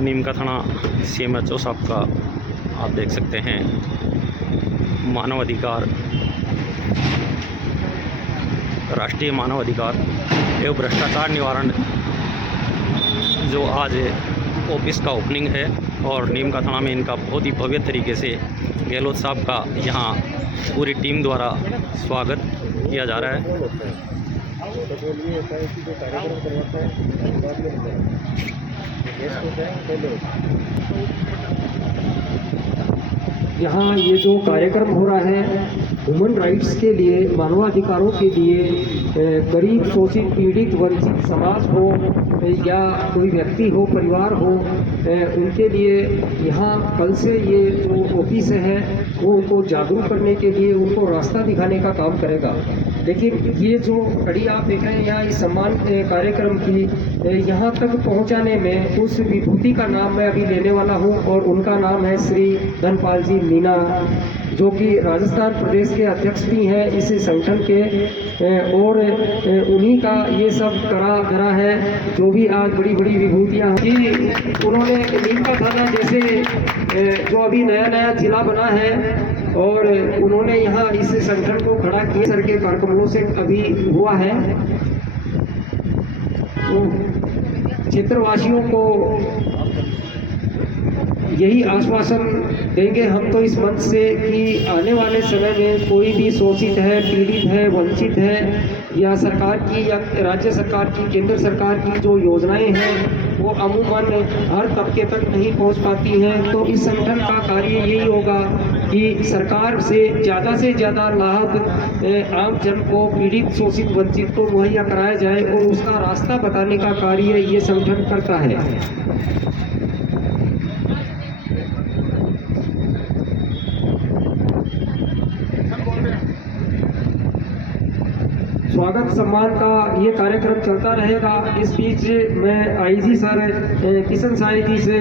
नीम का थाना CMHO साहब का आप देख सकते हैं मानव अधिकार, राष्ट्रीय मानव अधिकार एवं भ्रष्टाचार निवारण जो आज ऑफिस का ओपनिंग है और नीम का थाना में इनका बहुत ही भव्य तरीके से गहलोत साहब का यहाँ पूरी टीम द्वारा स्वागत किया जा रहा है। यहाँ ये जो कार्यक्रम हो रहा है ह्यूमन राइट्स के लिए, मानवाधिकारों के लिए, गरीब शोषित पीड़ित वंचित समाज हो या कोई व्यक्ति हो, परिवार हो, उनके लिए यहाँ कल से ये जो ऑफिस है वो उनको जागरूक करने के लिए, उनको रास्ता दिखाने का काम करेगा। लेकिन ये जो कड़ी आप देख रहे हैं यहाँ इस सम्मान कार्यक्रम की, यहाँ तक पहुँचाने में उस विभूति का नाम मैं अभी लेने वाला हूँ और उनका नाम है श्री धनपाल जी मीना, जो कि राजस्थान प्रदेश के अध्यक्ष भी हैं इस संगठन के, और उन्हीं का ये सब करा धरा है जो भी आज बड़ी बड़ी विभूतियाँ कि उन्होंने नीम का थाना जैसे जो अभी नया नया जिला बना है और उन्होंने यहाँ इस संगठन को खड़ा किए सर के कार्यक्रमों से अभी हुआ है। तो क्षेत्रवासियों को यही आश्वासन देंगे हम तो इस मंच से कि आने वाले समय में कोई भी शोषित है, पीड़ित है, वंचित है या सरकार की या राज्य सरकार की, केंद्र सरकार की जो योजनाएं हैं वो अमूमन हर तबके तक नहीं पहुंच पाती हैं। तो इस संगठन का कार्य यही होगा कि सरकार से ज़्यादा लाभ आम जन को, पीड़ित शोषित वंचित को मुहैया कराया जाए और उसका रास्ता बताने का कार्य ये संगठन करता है। स्वागत सम्मान का ये कार्यक्रम चलता रहेगा। इस बीच मैं आईजी सर किशन साई जी से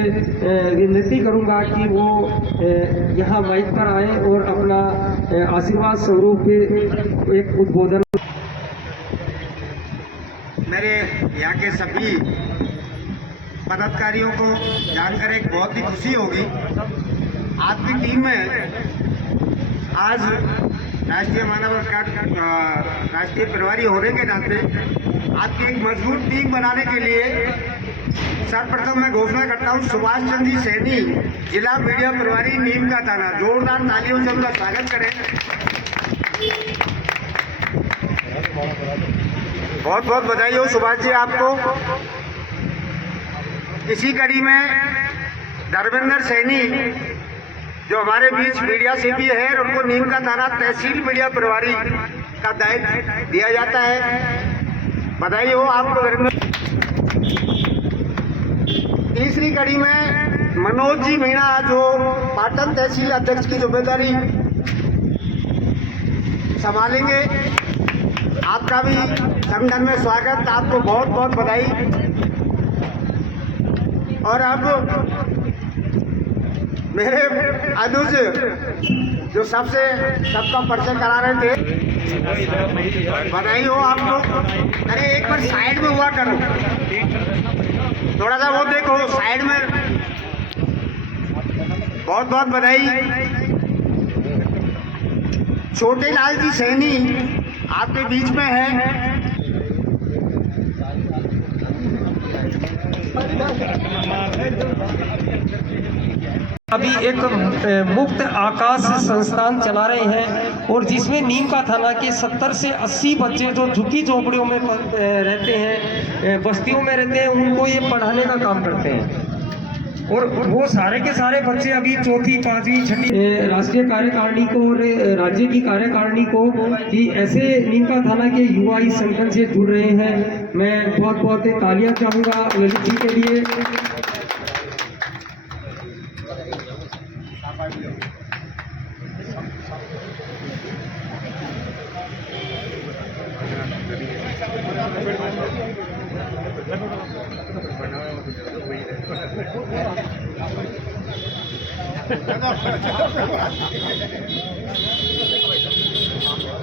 विनती करूंगा कि वो यहाँ माइक पर आए और अपना आशीर्वाद स्वरूप एक उद्बोधन। मेरे यहाँ के सभी पदाधिकारियों को जानकर एक बहुत ही खुशी होगी। आपकी टीम में आज राष्ट्रीय मानव अधिकार, राष्ट्रीय प्रभारी होने के नाते आपकी एक मजबूत टीम बनाने के लिए सर्वप्रथम मैं घोषणा करता हूं सुभाष चंद्र जी सैनी, जिला मीडिया प्रभारी नीम का थाना। जोरदार तालियों से उनका स्वागत करें। बहुत बहुत बधाई हो सुभाष जी आपको। इसी कड़ी में धर्मेंद्र सैनी जो हमारे बीच मीडिया से भी है और उनको नीम का थाना तहसील मीडिया प्रभारी का दायित्व दिया जाता है। बधाई हो आपको धर्मेंद्र। तीसरी कड़ी में मनोज जी मीणा जो पाटन तहसील अध्यक्ष की जिम्मेदारी संभालेंगे, आपका भी संगठन में स्वागत, आपको बहुत बहुत बधाई। और अब मेरे अनुज जो सबका परिचय करा रहे थे, बधाई हो आपको। अरे एक बार साइड में हुआ करो, थोड़ा सा वो देखो साइड में। बहुत बहुत बधाई। छोटे लाल जी सैनी आपके बीच में है। अभी एक मुक्त आकाश संस्थान चला रहे हैं और जिसमें नीम का थाना के 70 से 80 बच्चे जो झुग्गी झोपड़ियों में रहते हैं, बस्तियों में रहते हैं, उनको ये पढ़ाने का काम करते हैं। और वो सारे के सारे बच्चे अभी चौथी, पांचवी, छठी राष्ट्रीय कार्यकारिणी को और राज्य की कार्यकारिणी को कि ऐसे नीम का थाना के युवा इस संगठन से जुड़ रहे हैं। मैं बहुत बहुत तालियां चाहूँगा ललित जी के लिए।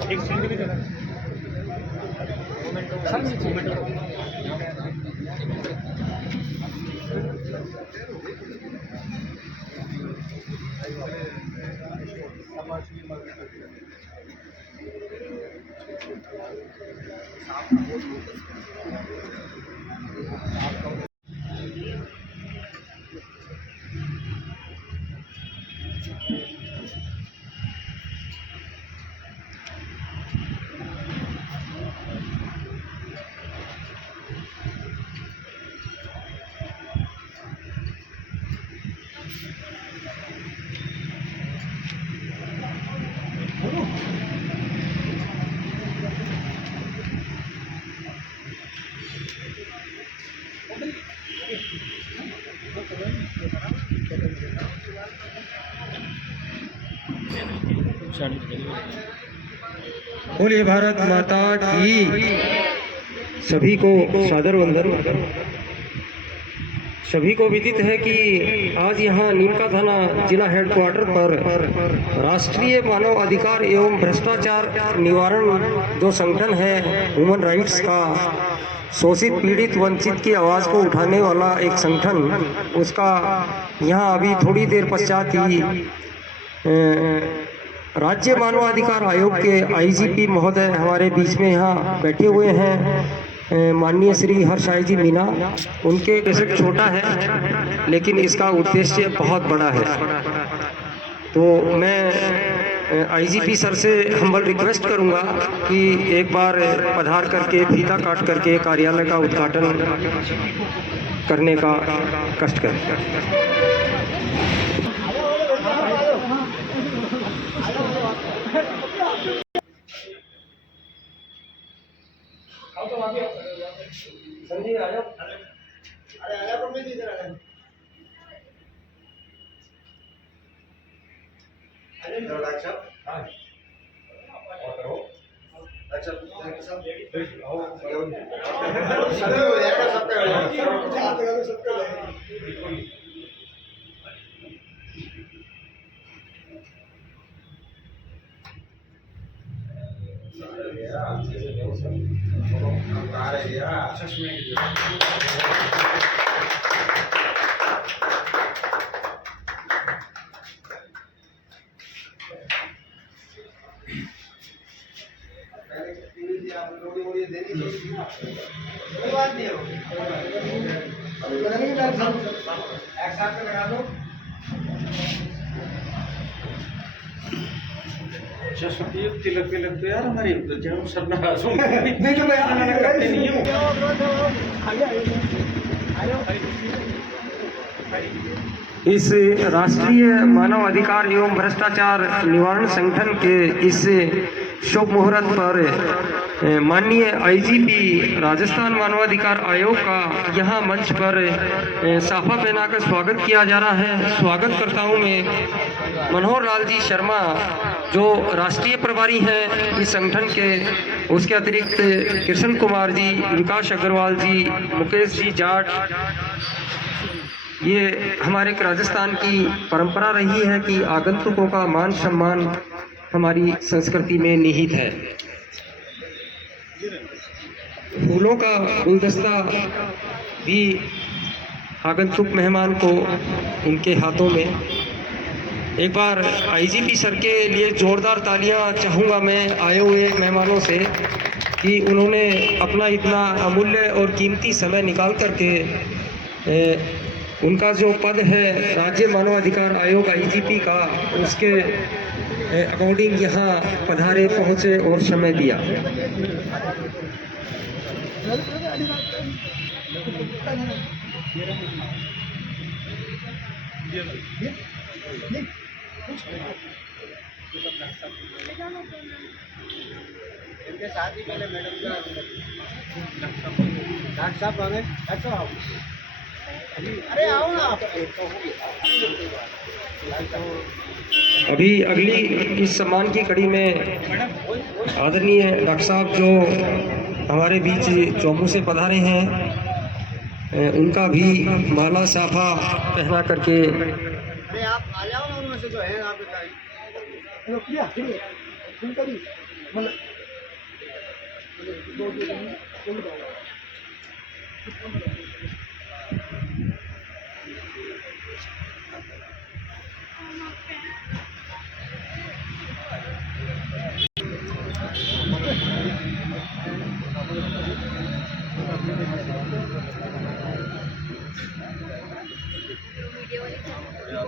एक बोलिए भारत माता की। सभी को सादर वंदन। सभी को विदित है कि आज यहाँ नीमका थाना जिला हेडक्वार्टर पर राष्ट्रीय मानव अधिकार एवं भ्रष्टाचार निवारण जो संगठन है ह्यूमन राइट्स का, शोषित पीड़ित वंचित की आवाज़ को उठाने वाला एक संगठन, उसका यहाँ अभी थोड़ी देर पश्चात ही राज्य मानवाधिकार आयोग के आईजीपी महोदय हमारे बीच में यहाँ बैठे हुए हैं, माननीय श्री हर्षाई जी मीना। उनके बेशक छोटा है लेकिन इसका उद्देश्य बहुत बड़ा है। तो मैं आईजीपी सर से हम्बल रिक्वेस्ट करूंगा कि एक बार पधार करके फीता काट करके कार्यालय का उद्घाटन करने का कष्ट करें। तिलक विलक तो यार हमारी जन्म सरनाज नहीं तो मैं आना करते नहीं हूँ। इस राष्ट्रीय मानव अधिकार एवं भ्रष्टाचार निवारण संगठन के इस शुभ मुहूर्त पर माननीय आईजीपी राजस्थान मानवाधिकार आयोग का यहाँ मंच पर साफा पहनाकर स्वागत किया जा रहा है। स्वागत करता हूँ मैं मनोहर लाल जी शर्मा जो राष्ट्रीय प्रभारी हैं इस संगठन के, उसके अतिरिक्त कृष्ण कुमार जी, विकास अग्रवाल जी, मुकेश जी जाट। ये हमारे राजस्थान की परंपरा रही है कि आगंतुकों का मान सम्मान हमारी संस्कृति में निहित है। फूलों का गुलदस्ता भी आगंतुक मेहमान को उनके हाथों में। एक बार आईजीपी सर के लिए जोरदार तालियां चाहूँगा मैं आए हुए मेहमानों से कि उन्होंने अपना इतना अमूल्य और कीमती समय निकाल करके उनका जो पद है राज्य मानवाधिकार आयोग आईजीपी का, उसके अकॉर्डिंग यहाँ पधारे, पहुँचे और समय दिया। इनके साथ ही पहले मैडम का डॉक्टर साहब आ गए। डॉक्टर साहब अरे आओ ना आप। अभी अगली इस सम्मान की कड़ी में आदरणीय डॉक्टर साहब जो हमारे बीच चौमू से पधारे हैं, उनका भी माला साफा पहना करके। अरे आप आ जाओ ना, उनमें से जो है आप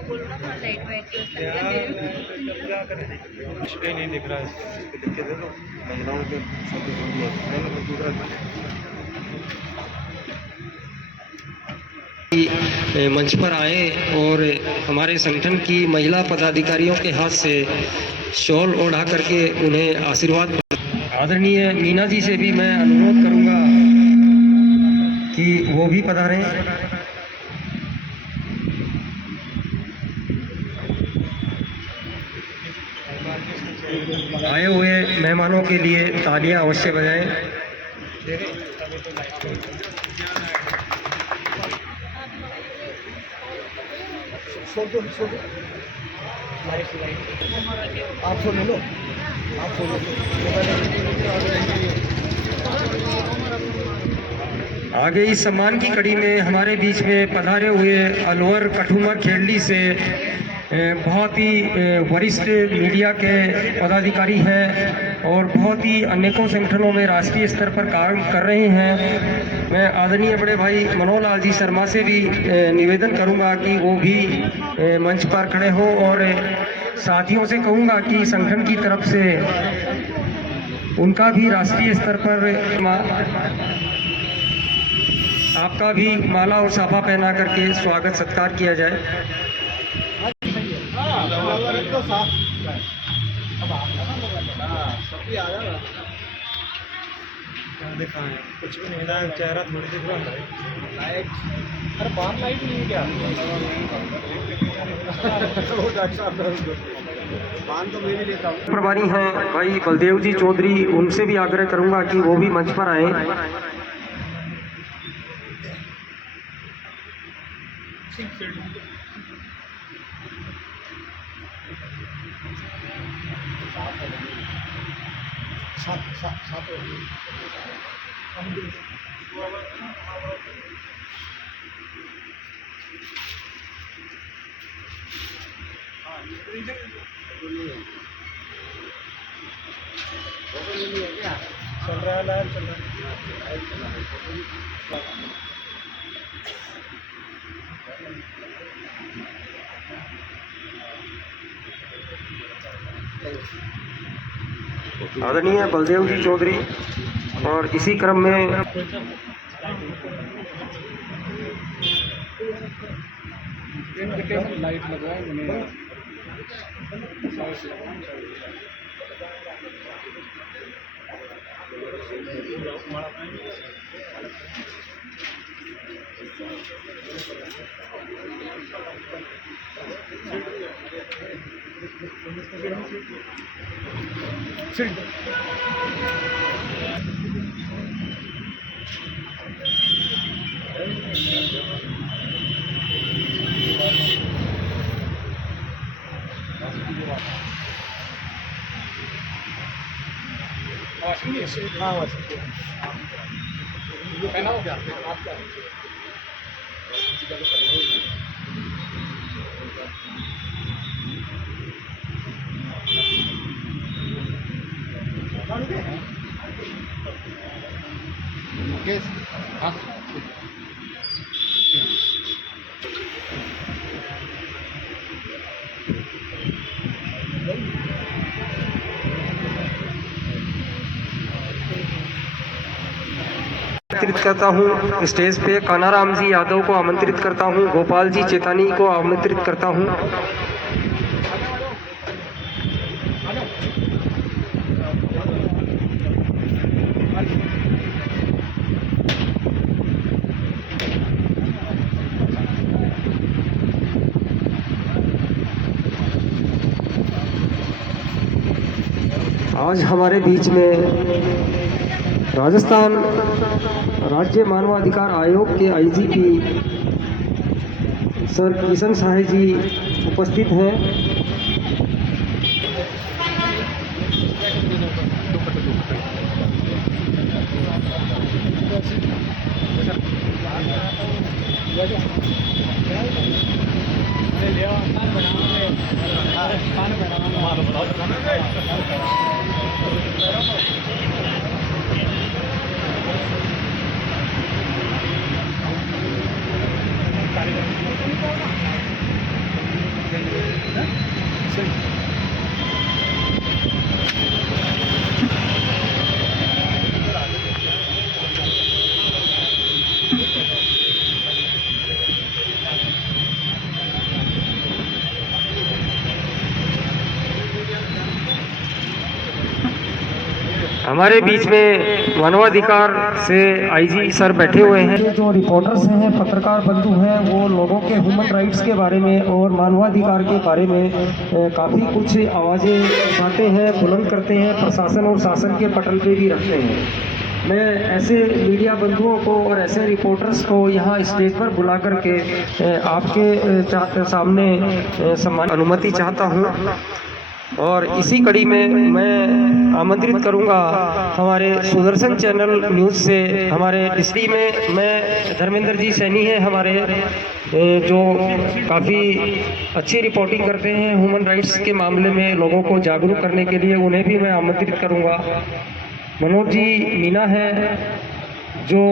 बोलो ना थोड़ा लाइट वाइट यूज करके मेरे नहीं दिख रहा है, लिख के दे दो महिलाओं के मंच पर आए और हमारे संगठन की महिला पदाधिकारियों के हाथ से शॉल ओढ़ा करके उन्हें आशीर्वाद। आदरणीय मीना जी से भी मैं अनुरोध करूंगा कि वो भी पधारें। आए हुए मेहमानों के लिए तालियां अवश्य बजाएं। आगे इस सम्मान की कड़ी में हमारे बीच में पधारे हुए अलवर कठुआ खेड़ली से बहुत ही वरिष्ठ मीडिया के पदाधिकारी हैं और बहुत ही अनेकों संगठनों में राष्ट्रीय स्तर पर काम कर रहे हैं। मैं आदरणीय बड़े भाई मनोहर लाल जी शर्मा से भी निवेदन करूंगा कि वो भी मंच पर खड़े हो और साथियों से कहूंगा कि संगठन की तरफ से उनका भी राष्ट्रीय स्तर पर आपका भी माला और साफा पहना करके स्वागत सत्कार किया जाए। देखा है कुछ भी नहीं था, चेहरा थोड़ी दिख रहा है। लाइट, अरे बाहर लाइट नहीं है क्या? प्रभारी हैं भाई बलदेव जी चौधरी, उनसे भी आग्रह करूंगा कि वो भी मंच पर आए। चल रहा है लाइट, चल रहा है। आदरणीय बलदेव जी चौधरी और इसी क्रम में लाइट लगाए उन्हें। हाँ पहना हो क्या आपका? हाँ आमंत्रित करता हूँ स्टेज पे कानाराम जी यादव को आमंत्रित करता हूँ, गोपाल जी चेतानी को आमंत्रित करता हूँ। आज हमारे बीच में राजस्थान राज्य मानवाधिकार आयोग के आईजीपी सर किशन साहे जी उपस्थित हैं। हमारे बीच में मानवाधिकार से आईजी सर बैठे हुए हैं। जो रिपोर्टर्स हैं, पत्रकार बंधु हैं, वो लोगों के ह्यूमन राइट्स के बारे में और मानवाधिकार के बारे में काफ़ी कुछ आवाज़ें उठाते हैं, बुलंद करते हैं, प्रशासन और शासन के पटल पे भी रखते हैं। मैं ऐसे मीडिया बंधुओं को और ऐसे रिपोर्टर्स को यहाँ स्टेज पर बुला करके आपके सामने सम्मान अनुमति चाहता हूँ। और इसी कड़ी में मैं आमंत्रित करूंगा हमारे सुदर्शन चैनल न्यूज़ से, हमारे डिस्ट्रिक्ट में मैं धर्मेंद्र जी सैनी हैं हमारे, जो काफ़ी अच्छी रिपोर्टिंग करते हैं ह्यूमन राइट्स के मामले में, लोगों को जागरूक करने के लिए उन्हें भी मैं आमंत्रित करूंगा। मनोज जी मीना है, जो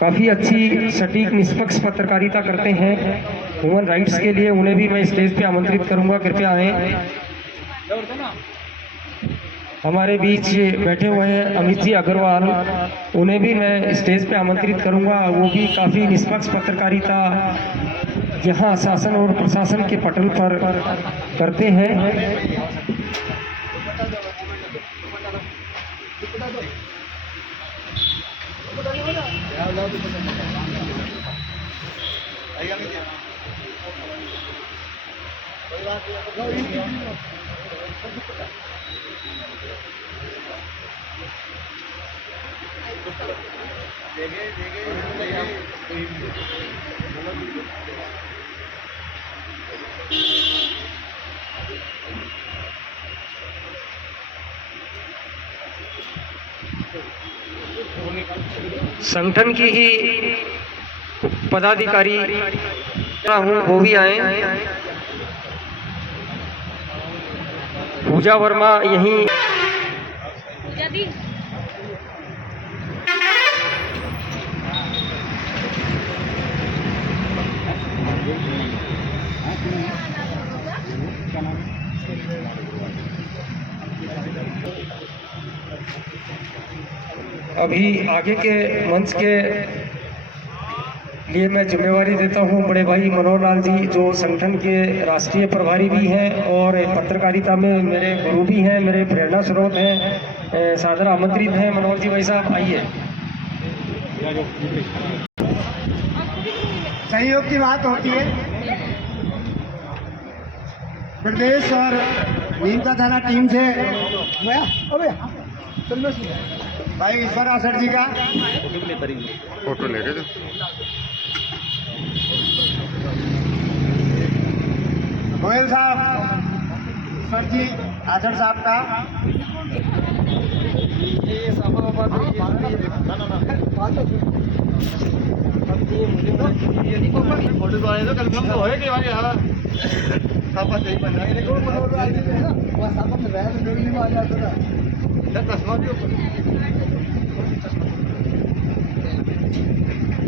काफ़ी अच्छी सटीक निष्पक्ष पत्रकारिता करते हैं ह्यूमन राइट्स के लिए, उन्हें भी मैं स्टेज पे आमंत्रित करूंगा, कृपया आएँ। हमारे बीच बैठे हुए हैं अमित जी अग्रवाल, उन्हें भी मैं स्टेज पे आमंत्रित करूंगा। वो भी काफ़ी निष्पक्ष पत्रकारिता यहाँ शासन और प्रशासन के पटल पर करते हैं। संगठन की ही पदाधिकारी हूँ, वो भी आए। पूजा वर्मा यहीं पूजा दी अभी आगे के मंच के लिए मैं जिम्मेवारी देता हूं बड़े भाई मनोहर लाल जी, जो संगठन के राष्ट्रीय प्रभारी भी हैं और पत्रकारिता में मेरे गुरु भी हैं, मेरे प्रेरणा स्रोत हैं, सादर आमंत्रित हैं। मनोहर जी भाई साहब आइए। सहयोग की बात होती है। प्रदेश और नीमका थाना टीम से भाई ईश्वर आसर जी का फोटो ले रहे थे। गोयल साहब, ईश्वर जी आसर साहब का फोटो तो आए तो कंफर्म तो है कि भाई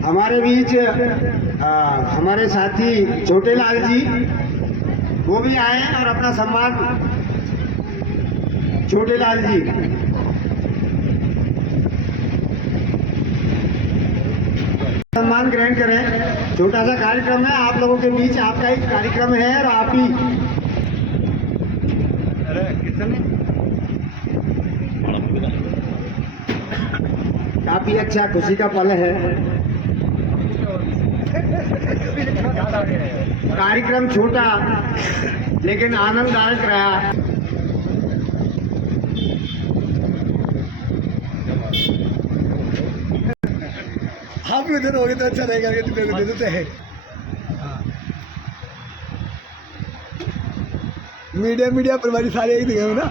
हमारे बीच हमारे साथी छोटे लाल जी वो भी आए हैं और अपना सम्मान छोटे लाल जी सम्मान ग्रहण करें। छोटा सा कार्यक्रम है आप लोगों के बीच, आपका एक कार्यक्रम है और आप ही काफी अच्छा खुशी का पल है। कार्यक्रम छोटा लेकिन आनंददायक रहा। आप भी उधर होगे तो अच्छा रहेगा कि तुम्हें दे देते हैं। मीडिया प्रभारी सारे एक दिखे ना।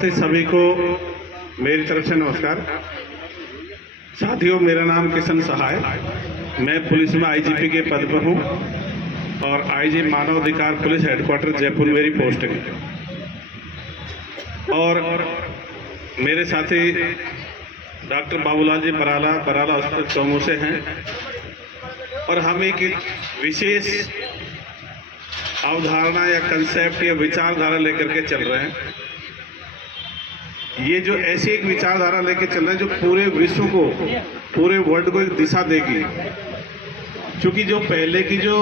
उपस्थित सभी को मेरी तरफ से नमस्कार। साथियों, मेरा नाम किशन सहाय, मैं पुलिस में आईजीपी के पद पर हूं और आईजी मानव अधिकार पुलिस हेडक्वार्टर जयपुर मेरी पोस्टिंग है। और मेरे साथी डॉक्टर बाबूलाल जी बराला हॉस्पिटल चौमू से हैं और हम एक विशेष अवधारणा या कंसेप्ट या विचारधारा लेकर के चल रहे हैं। ये जो ऐसी एक विचारधारा लेकर चल रहे हैं जो पूरे विश्व को, पूरे वर्ल्ड को एक दिशा देगी। क्योंकि जो पहले की जो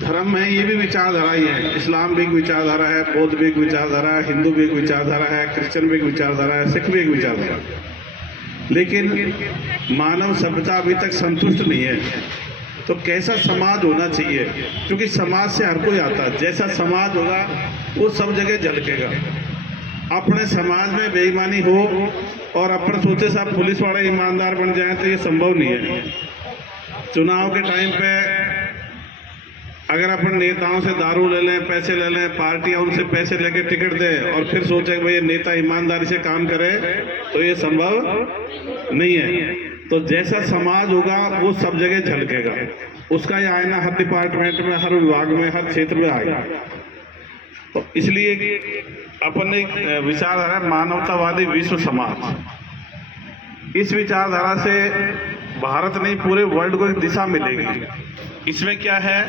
धर्म है ये भी विचारधारा ही है। इस्लाम भी एक विचारधारा है, बौद्ध भी एक विचारधारा है, हिंदू भी एक विचारधारा है, क्रिश्चियन भी एक विचारधारा है, सिख भी एक विचारधारा है। लेकिन मानव सभ्यता अभी तक संतुष्ट नहीं है। तो कैसा समाज होना चाहिए? क्योंकि समाज से हर कोई आता है। जैसा समाज होगा वो सब जगह झलकेगा। अपने समाज में बेईमानी हो और अपन सोचे साहब पुलिस वाले ईमानदार बन जाएं तो ये संभव नहीं है। चुनाव के टाइम पे अगर अपन नेताओं से दारू ले लें, पैसे ले लें, पार्टियां उनसे पैसे लेके टिकट दें और फिर सोचें कि भाई ये नेता ईमानदारी से काम करे, तो ये संभव नहीं है। तो जैसा समाज होगा वो सब जगह झलकेगा। उसका ये आईना हर डिपार्टमेंट में, हर विभाग में, हर क्षेत्र में आएगा। तो इसलिए अपन एक विचारधारा मानवतावादी विश्व समाज, इस विचारधारा से भारत नहीं पूरे वर्ल्ड को एक दिशा मिलेगी। इसमें क्या है,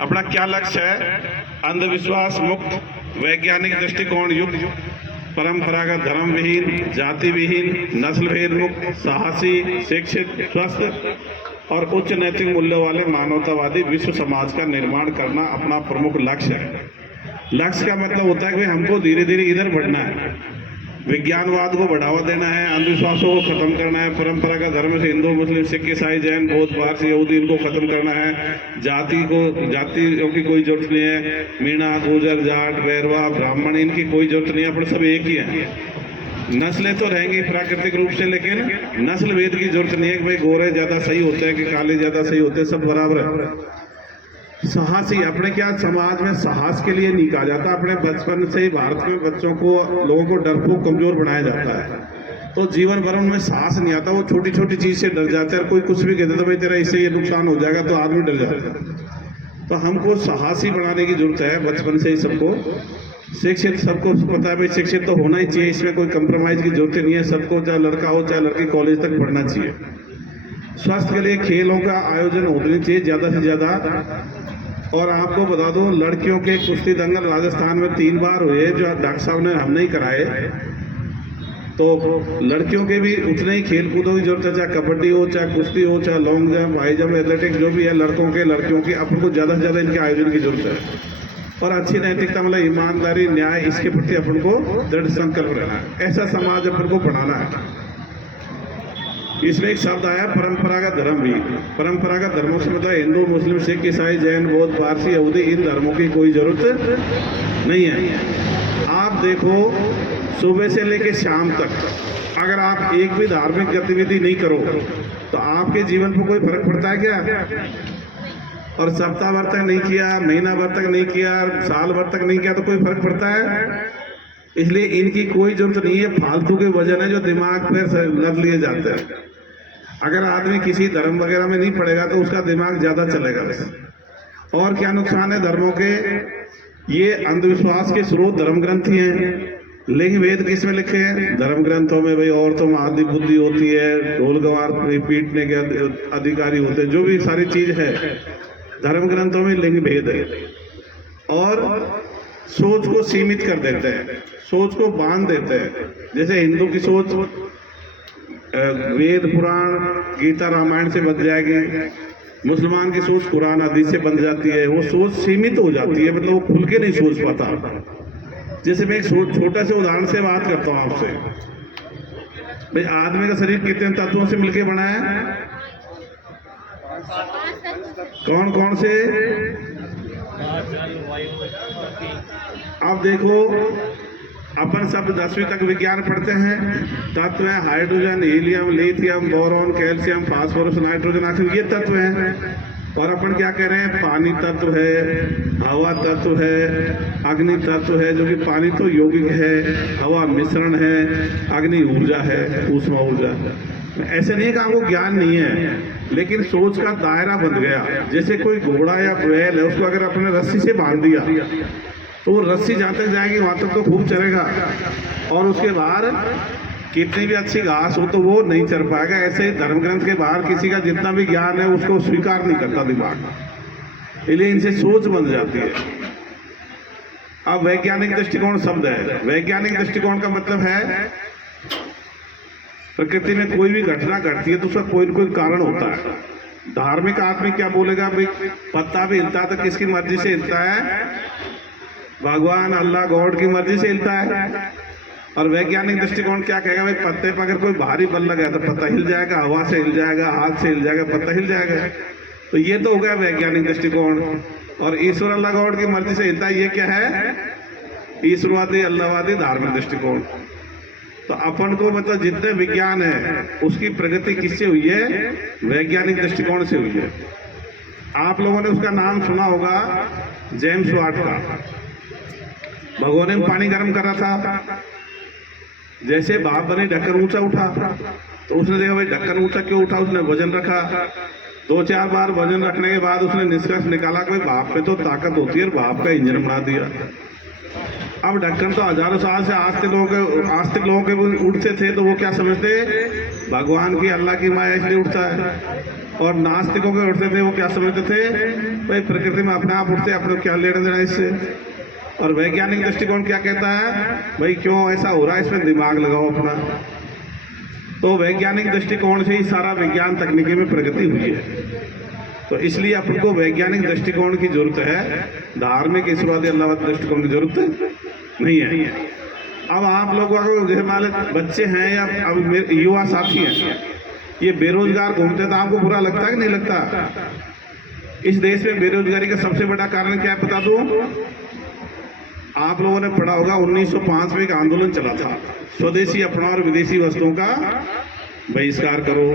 अपना क्या लक्ष्य है? अंधविश्वास मुक्त, वैज्ञानिक दृष्टिकोण युक्त, परंपरागत धर्म विहीन, जाति विहीन, नस्ल भेद मुक्त, साहसी, शिक्षित, स्वस्थ और उच्च नैतिक मूल्यों वाले मानवतावादी विश्व समाज का निर्माण करना अपना प्रमुख लक्ष्य है। लक्ष्य का मतलब होता है कि हमको धीरे धीरे इधर बढ़ना है। विज्ञानवाद को बढ़ावा देना है, अंधविश्वासों को खत्म करना है, परंपरागत धर्म से हिंदू, मुस्लिम, सिख, ईसाई, जैन, बौद्ध, पारसी, यहूदी इनको खत्म करना है। जातियों की कोई जरूरत नहीं है। मीणा, गुर्जर, जाट, बैरवा, ब्राह्मण इनकी कोई जरूरत नहीं है। अपन सब एक ही हैं। नस्लें तो रहेंगी प्राकृतिक रूप से, लेकिन नस्ल भेद की जरूरत नहीं है कि भाई गोरे ज्यादा सही होते हैं कि काले ज्यादा सही होते हैं, सब बराबर है। साहसी, अपने क्या समाज में साहस के लिए नहीं कहा जाता। अपने बचपन से ही भारत में बच्चों को, लोगों को डरपोक, कमजोर बनाया जाता है। तो जीवन भर उनमें साहस नहीं आता। वो छोटी छोटी चीज से डर जाते हैं। कोई कुछ भी कहते तो भाई तेरा इससे ये नुकसान हो जाएगा, तो आदमी डर जाता है। तो हमको साहसी बनाने की जरूरत है बचपन से ही सबको। शिक्षित, सबको पता है भाई शिक्षित तो होना ही चाहिए, इसमें कोई कंप्रोमाइज की जरूरत नहीं है। सबको, चाहे लड़का हो चाहे लड़की, कॉलेज तक पढ़ना चाहिए। स्वास्थ्य के लिए खेलों का आयोजन होना चाहिए ज़्यादा से ज़्यादा। और आपको बता दो, लड़कियों के कुश्ती दंगल राजस्थान में 3 बार हुए, जो डॉक्टर साहब ने हम नहीं कराए। तो लड़कियों के भी उतने ही खेल कूदों की जरूरत है, चाहे कबड्डी हो, चाहे कुश्ती हो, चाहे long jump, high jump, athletics, जो भी है लड़कों के, लड़कियों की, अपन को ज़्यादा से ज़्यादा इनके आयोजन की जरूरत है। और अच्छी नैतिकता, मतलब ईमानदारी, न्याय, इसके प्रति अपन को दृढ़ संकल्प रहना है। ऐसा समाज अपन को बनाना है। इसमें एक शब्द आया परंपरागत धर्म भी। परंपरागत धर्मों से मतलब हिंदू, मुस्लिम, सिख, ईसाई, जैन, बौद्ध, पारसी, यहूदी, इन धर्मों की कोई जरूरत नहीं है। आप देखो, सुबह से लेकर शाम तक अगर आप एक भी धार्मिक गतिविधि नहीं करो तो आपके जीवन पर कोई फर्क पड़ता है क्या? और सप्ताह भर तक नहीं किया, महीना भर तक नहीं किया, साल भर तक नहीं किया तो कोई फर्क पड़ता है? इसलिए इनकी कोई जरूरत नहीं है। फालतू के वजन है जो दिमाग पे लद लिए जाते हैं। अगर आदमी किसी धर्म वगैरह में नहीं पड़ेगा तो उसका दिमाग ज्यादा चलेगा। और क्या नुकसान है धर्मों के? ये अंधविश्वास के स्रोत धर्म ग्रंथ ही हैं। लिंग भेद किसमें लिखे हैं? धर्म ग्रंथों में। भाई औरतों में आदि बुद्धि होती है, ढोल गवार पीटने के अधिकारी होते हैं, जो भी सारी चीज है धर्म ग्रंथों में लिंग भेद है। और सोच को सीमित कर देते हैं, सोच को बांध देते हैं। जैसे हिंदू की सोच वेद, पुराण, गीता, रामायण से बन जाएगी, मुसलमान की सोच कुरान, हदीस से बन जाती है। वो सोच सीमित हो जाती है, मतलब वो खुल के नहीं सोच पाता। जैसे मैं एक छोटा से उदाहरण से बात करता हूँ आपसे। भाई आदमी का शरीर कितने तत्वों से मिलकर बना है? कौन कौन से? अब देखो, अपन सब 10वीं तक विज्ञान पढ़ते हैं। तत्व है hydrogen, helium, lithium, boron, calcium, phosphorus, nitrogen, oxygen, ये तत्व हैं। और अपन क्या कह रहे हैं, पानी तत्व है, हवा तत्व है, अग्नि तत्व है, जो कि पानी तो यौगिक है, हवा मिश्रण है, अग्नि ऊर्जा है, ऊष्मा ऊर्जा है। ऐसे नहीं कि आपको ज्ञान नहीं है, लेकिन सोच का दायरा बन गया। जैसे कोई घोड़ा या बैल है, उसको अगर अपने रस्सी से बांध दिया तो वो रस्सी जहाँ तक जाएगी वहां तक तो खूब चलेगा, और उसके बाहर कितनी भी अच्छी घास हो तो वो नहीं चल पाएगा। ऐसे ही धर्म ग्रंथ के बाहर किसी का जितना भी ज्ञान है उसको स्वीकार नहीं करता दिमाग, इसलिए इनसे सोच बन जाती है। अब वैज्ञानिक दृष्टिकोण शब्द है। वैज्ञानिक दृष्टिकोण का मतलब है प्रकृति में कोई भी घटना घटती है तो उसका कोई न कोई कारण होता है। धार्मिक आदमी क्या बोलेगा, भाई पत्ता भी हिलता है तो किसकी मर्जी से हिलता है? भगवान अल्लाह गॉड की मर्जी से हिलता है। और वैज्ञानिक दृष्टिकोण क्या कहेगा, भाई पत्ते पर अगर कोई भारी बल लगा तो पत्ता हिल जाएगा, हवा से हिल जाएगा, हाथ से हिल जाएगा, पत्ता हिल जाएगा। तो ये तो हो गया वैज्ञानिक दृष्टिकोण। और ईश्वर अल्लाह गॉड की मर्जी से हिलता है, ये क्या है? ईश्वरवादी अल्लाहवादी धार्मिक दृष्टिकोण। तो अपन को मतलब जितने विज्ञान है उसकी प्रगति किससे हुई है? वैज्ञानिक दृष्टिकोण से हुई है। आप लोगों ने उसका नाम सुना होगा, जेम्स वाट का। भगोने में पानी गर्म कर रहा था, जैसे भाप बने ढक्कन ऊंचा उठा तो उसने देखा भाई ढक्कन ऊंचा क्यों उठा, उसने वजन रखा। 2-4 बार वजन रखने के बाद उसने निष्कर्ष निकाला कि भाप में तो ताकत होती है, और भाप का इंजन बना दिया। अब ढक्कन तो हजारों साल से आस्तिक लोगों के उठते थे, तो वो क्या समझते? भगवान की अल्लाह की माया इसलिए उठता है। और नास्तिकों के उठते थे, वो क्या समझते थे? भाई प्रकृति में अपने आप उठते, अपने क्या लेना देना इससे। और वैज्ञानिक दृष्टिकोण क्या कहता है, भाई क्यों ऐसा हो रहा है, इसमें दिमाग लगाओ अपना। तो वैज्ञानिक दृष्टिकोण से ही सारा विज्ञान तकनीकी में प्रगति हुई है। तो इसलिए अपन को वैज्ञानिक दृष्टिकोण की जरूरत है, धार्मिक ईश्वरवादी अल्लाहवादी दृष्टिकोण की जरूरत नहीं है। अब आप लोगों को जैसे मान लो बच्चे हैं या अब युवा साथी हैं, ये बेरोजगार घूमते तो आपको बुरा लगता है कि नहीं लगता? इस देश में बेरोजगारी का सबसे बड़ा कारण क्या है बता दूं? आप लोगों ने पढ़ा होगा 1905 में एक आंदोलन चला था, स्वदेशी अपनाओ और विदेशी वस्तुओं का बहिष्कार करो।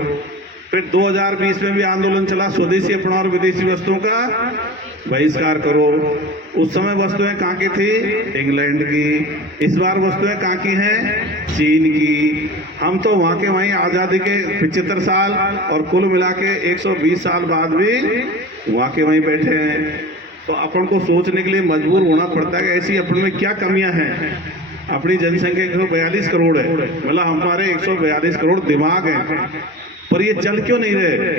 फिर 2020 में भी आंदोलन चला, स्वदेशी अपनाओ और विदेशी वस्तुओं का बहिष्कार करो। उस समय वस्तुएं कहाँ की थी? इंग्लैंड की। इस बार वस्तुएं कहाँ की हैं? चीन की। हम तो वहाँ के वहीं आज़ादी के 75 साल और कुल मिला के 120 साल बाद भी वहाँ के वहीं बैठे हैं। तो अपन को सोचने के लिए मजबूर होना पड़ता है कि ऐसी अपन में क्या कमियां हैं। अपनी जनसंख्या 142 करोड़ है, मतलब हमारे 142 करोड़ दिमाग हैं, पर ये चल क्यों नहीं रहे?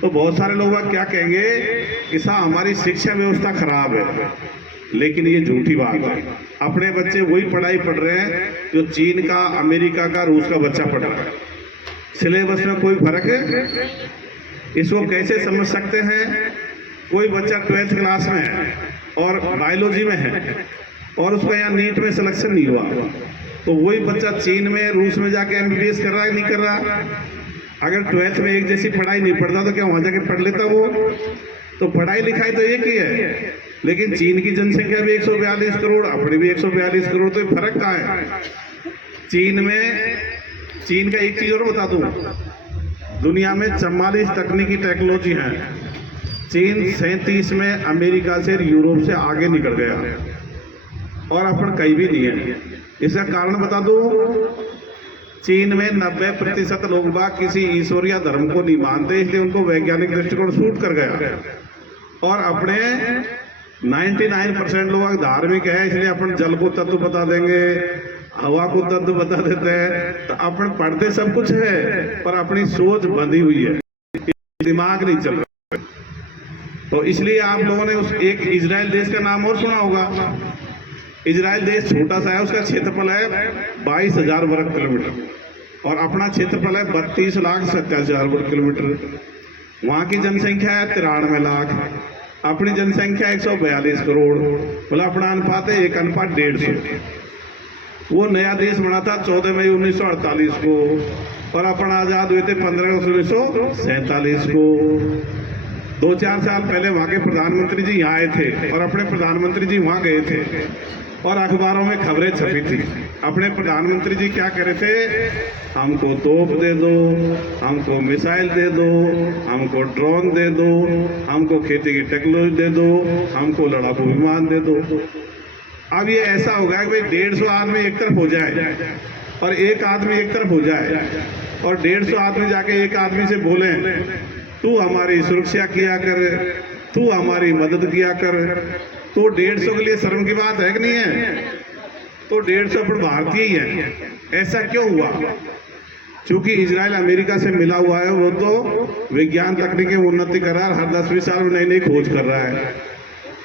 तो बहुत सारे लोग क्या कहेंगे कि साहब हमारी शिक्षा व्यवस्था खराब है, लेकिन ये झूठी बात है। अपने बच्चे वही पढ़ाई पढ़ रहे हैं जो चीन का, अमेरिका का, रूस का बच्चा पढ़ रहा है। सिलेबस में कोई फर्क है? इसको कैसे समझ सकते हैं? कोई बच्चा 12th क्लास में है और बायोलॉजी में है और उसका यहाँ नीट में सिलेक्शन नहीं हुआ, तो वही बच्चा चीन में, रूस में जाके MBBS कर रहा है नहीं कर रहा? अगर 12th में एक जैसी पढ़ाई नहीं पढ़ता तो क्या वहाँ जाके पढ़ लेता वो? तो पढ़ाई लिखाई तो एक ही है, लेकिन चीन की जनसंख्या भी 142 करोड़, अपनी भी 142 करोड़, तो फर्क कहाँ है? चीन का एक चीज और बता दूं, दुनिया में 44 तकनीकी टेक्नोलॉजी है। चीन 37 में अमेरिका से, यूरोप से आगे निकल गया और अपन कहीं भी नहीं है। इसका कारण बता दूं, चीन में 90% लोग बाग किसी ईश्वरीय धर्म को नहीं मानते, इसलिए उनको वैज्ञानिक दृष्टिकोण सूट कर गया। और अपने 99% लोग धार्मिक है, इसलिए अपन जल को तत्व बता देंगे, हवा को तत्व बता देते हैं। तो अपन पढ़ते सब कुछ है, पर अपनी सोच बंधी हुई है, दिमाग नहीं चल रहा। तो इसलिए आप लोगों ने उस एक इजराइल देश का नाम और सुना होगा। इजराइल देश छोटा सा है, उसका क्षेत्रफल है 22,000 वर्ग किलोमीटर और अपना क्षेत्रफल है 32,87,000 वर्ग किलोमीटर। वहाँ की जनसंख्या है 93 लाख, अपनी जनसंख्या 142 करोड़, मतलब अपना अनुपात है 1:150। वो नया देश बना था 14 मई 1948 को और अपन आजाद हुए थे 15 अगस्त 1947 को। 2-4 साल पहले वहाँ के प्रधानमंत्री जी यहाँ आए थे और अपने प्रधानमंत्री जी वहाँ गए थे और अखबारों में खबरें छपी थी। अपने प्रधानमंत्री जी क्या कह रहे थे, हमको तोप दे दो, हमको मिसाइल दे दो, हमको ड्रोन दे दो, हमको खेती की टेक्नोलॉजी दे दो, हमको लड़ाकू विमान दे दो। अब ये ऐसा हो गया कि भाई 150 आदमी एक तरफ हो जाए और एक आदमी एक तरफ हो जाए और 150 आदमी जाके एक आदमी से बोले तू हमारी सुरक्षा किया कर, तू हमारी मदद किया कर, तो 150 के लिए शर्म की बात है कि नहीं है? तो 150 अपन भारतीय ही है। ऐसा क्यों हुआ? क्योंकि इजराइल अमेरिका से मिला हुआ है, वो तो विज्ञान तकनीकी उन्नति कर रहा है, हर 10-20 साल में नई नई खोज कर रहा है।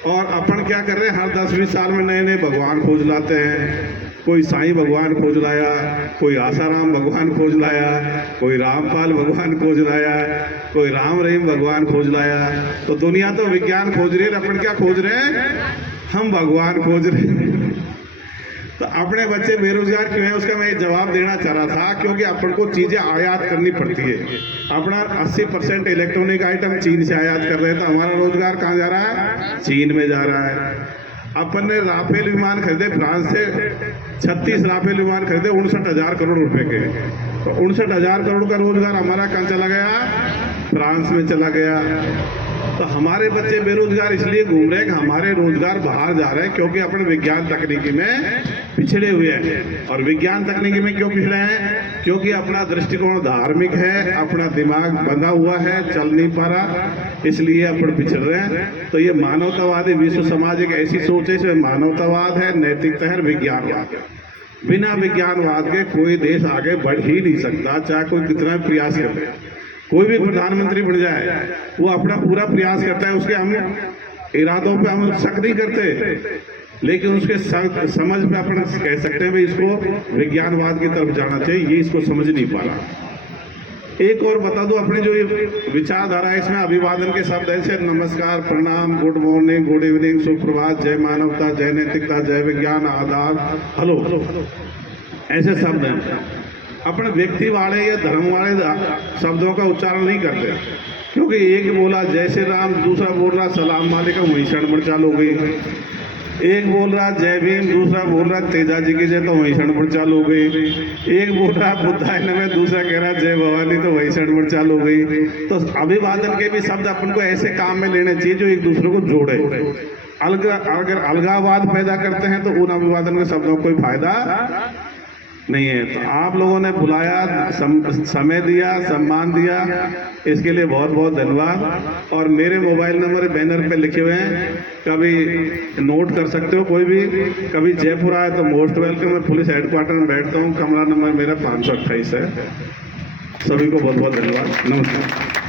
और अपन क्या कर रहे हैं, हर 10-20 साल में नए नए भगवान खोज लाते हैं। कोई साईं भगवान खोज लाया, कोई आसाराम भगवान खोज लाया, कोई रामपाल भगवान खोज लाया, कोई राम रहीम भगवान खोज लाया। तो दुनिया तो विज्ञान खोज रही है, अपन क्या खोज रहे हैं? हम भगवान खोज रहे हैं। तो अपने बच्चे बेरोजगार क्यों हैं, उसका मैं जवाब देना चाह रहा था, क्योंकि अपन को चीजें आयात करनी पड़ती है। अपना 80% इलेक्ट्रॉनिक आइटम चीन से आयात कर रहे हैं, तो हमारा रोजगार कहाँ जा रहा है? चीन में जा रहा है। अपन ने राफेल विमान खरीदे फ्रांस से, 36 राफेल विमान खरीदे 59,000 करोड़ रुपए के। तो 59,000 करोड़ का रोजगार हमारा कहाँ चला गया? फ्रांस में चला गया। तो हमारे बच्चे बेरोजगार इसलिए घूम रहे हैं कि हमारे रोजगार बाहर जा रहे हैं, क्योंकि अपने विज्ञान तकनीकी में पिछड़े हुए हैं। और विज्ञान तकनीकी में क्यों पिछड़े हैं? क्योंकि अपना दृष्टिकोण धार्मिक है, अपना दिमाग बंधा हुआ है, चल नहीं पा रहा, इसलिए अपन पिछड़ रहे हैं। तो ये मानवतावादी विश्व समाज एक ऐसी सोच है, इसमें मानवतावाद है, नैतिकता है, विज्ञानवाद है। बिना विज्ञानवाद के कोई देश आगे बढ़ ही नहीं सकता, चाहे कोई कितना प्रयास करे। कोई भी प्रधानमंत्री बन जाए, वो अपना पूरा प्रयास करता है, उसके हम इरादों पे हम शक नहीं करते, लेकिन उसके समझ पे अपन कह सकते हैं भाई इसको विज्ञानवाद की तरफ जाना चाहिए, ये इसको समझ नहीं पा रहा। एक और बता दो, अपनी जो ये विचारधारा है, इसमें अभिवादन के शब्द ऐसे नमस्कार, प्रणाम, गुड मॉर्निंग, गुड इवनिंग, सुप्रभात, जय मानवता, जय नैतिकता, जय विज्ञान, आदाब, हेलो, ऐसे शब्द हैं। अपने व्यक्ति वाले या धर्म वाले शब्दों का उच्चारण नहीं करते, क्योंकि एक बोला जय श्री राम, दूसरा बोल रहा सलाम वालेकुम, वहीं शरण चालू हो गई। एक बोल रहा जय भीम, दूसरा बोल रहा तेजा जी की जय, तो वहीं शरण चालू हो गई। एक बोल रहा बुद्धाय नमः, दूसरा कह रहा जय भवानी, तो वहीं शरण चालू हो गई। तो अभिवादन के भी शब्द अपन को ऐसे काम में लेने चाहिए जो एक दूसरे को जोड़े। अगर अलगावाद पैदा करते हैं तो उन अभिवादन के शब्दों को कोई फायदा नहीं है। तो आप लोगों ने बुलाया, समय दिया, सम्मान दिया, इसके लिए बहुत बहुत धन्यवाद। और मेरे मोबाइल नंबर बैनर पे लिखे हुए हैं, कभी नोट कर सकते हो, कोई भी कभी जयपुर आए तो मोस्ट वेलकम। मैं पुलिस हेडक्वार्टर में बैठता हूँ, कमरा नंबर मेरा 528 है। सभी को बहुत बहुत धन्यवाद, नमस्कार।